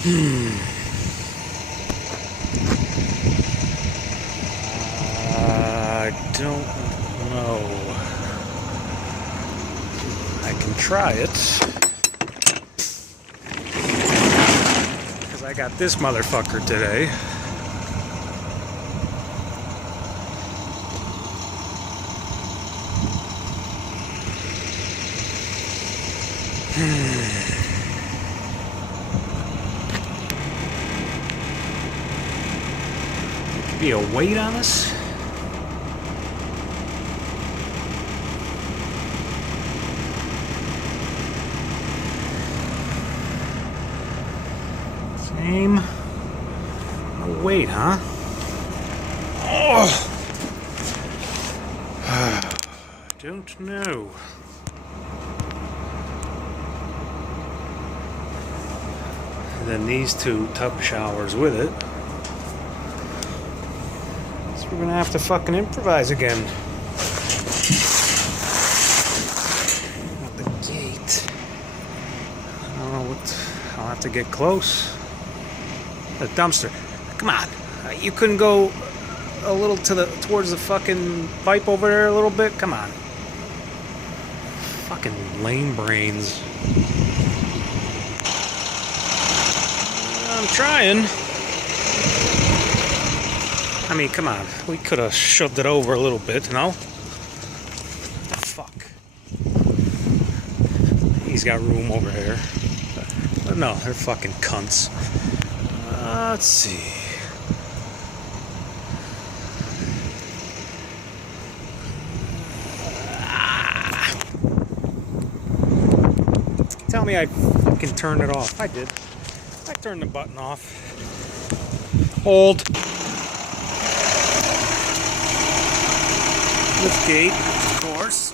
I don't know. I can try it. Because I got this motherfucker today. Be a weight on us? Same. No weight, huh? Oh. Don't know. And then these two tub showers with it. So we're gonna have to fucking improvise again. At the gate. I don't know what. I'll have to get close. The dumpster. Come on. You couldn't go a little towards the fucking pipe over there a little bit? Come on. Fucking lame brains. I'm trying. I mean, come on. We could have shoved it over a little bit, no? Fuck. He's got room over here. But no, they're fucking cunts. Let's see. Tell me I fucking turned it off. I did. I turned the button off. Hold. Lift gate, of course.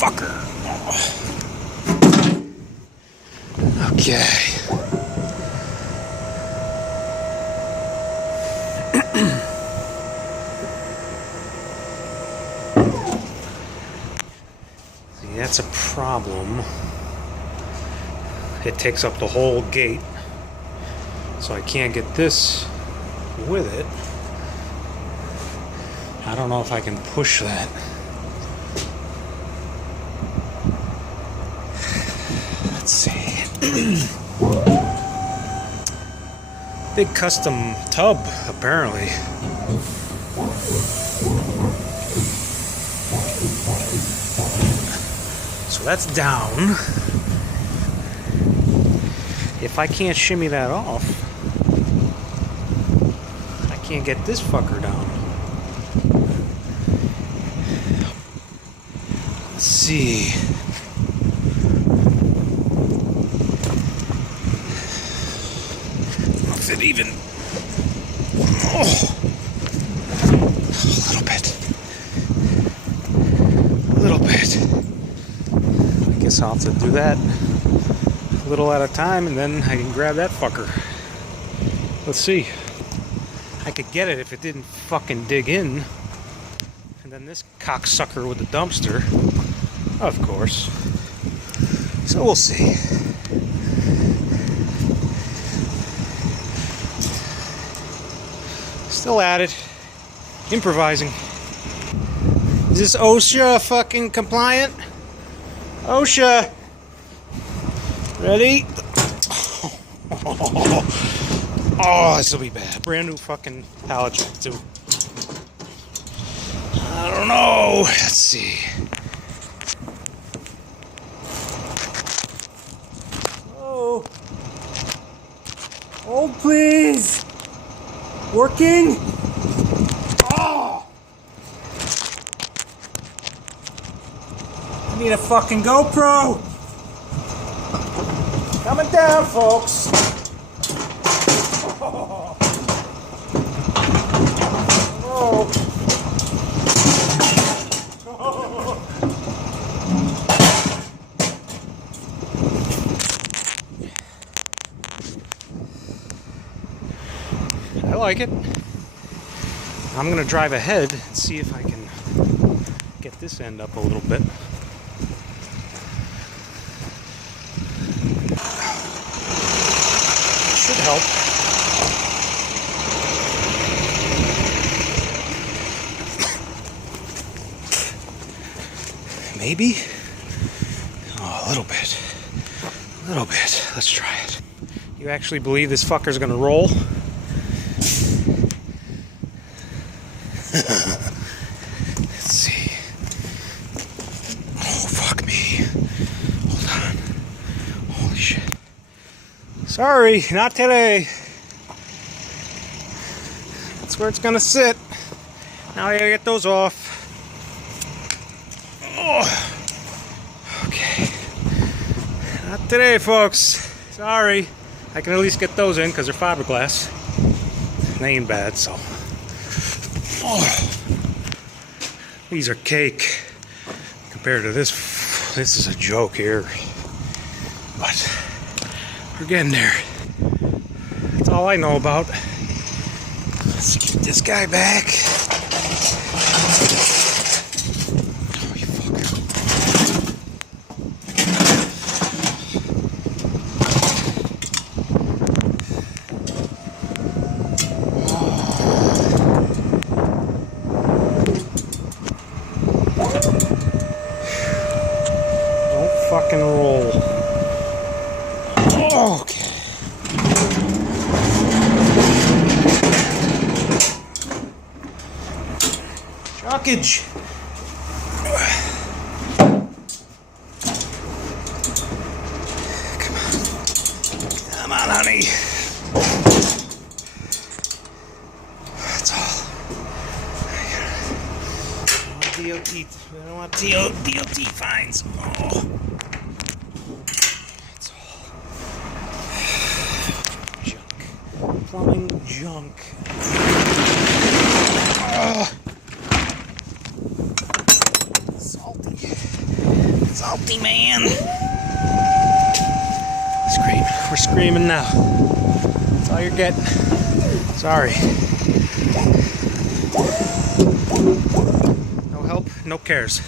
Fucker. Okay. See, that's a problem. It takes up the whole gate, so I can't get this with it. I don't know if I can push that. Let's see. Big custom tub, apparently. So that's down. If I can't shimmy that off, I can't get this fucker down. Let's see. If it even... Oh! A little bit. A little bit. I guess I'll have to do that a little at a time, and then I can grab that fucker. Let's see. I could get it if it didn't fucking dig in. And then this cocksucker with the dumpster, of course. So we'll see. Still at it. Improvising. Is this OSHA fucking compliant? OSHA! Ready? Oh, this will be bad. Brand new fucking pallet jack, too. I don't know. Let's see. Oh. Oh, please. Working? Oh. I need a fucking GoPro. Coming down, folks. Oh. Oh. like it. I'm gonna drive ahead and see if I can get this end up a little bit. Should help. Maybe? Oh, a little bit. A little bit. Let's try it. You actually believe this fucker's gonna roll? Let's see. Oh, fuck me. Hold on. Holy shit. Sorry, not today. That's where it's gonna sit. Now I gotta get those off. Oh. Okay. Not today, folks. Sorry. I can at least get those in because they're fiberglass. They ain't bad, so. Oh. These are cake compared to this. This is a joke here. But we're getting there. That's all I know about. Let's get this guy back. Oh, you fucker. Don't fucking roll. Oh, okay. Shockage. Come on. Come on, honey. That's all. DOT. I don't want DOT fines. Oh. That's all. Junk. Plumbing junk. Salty man. We're screaming now. That's all you're getting. Sorry. No help, no cares.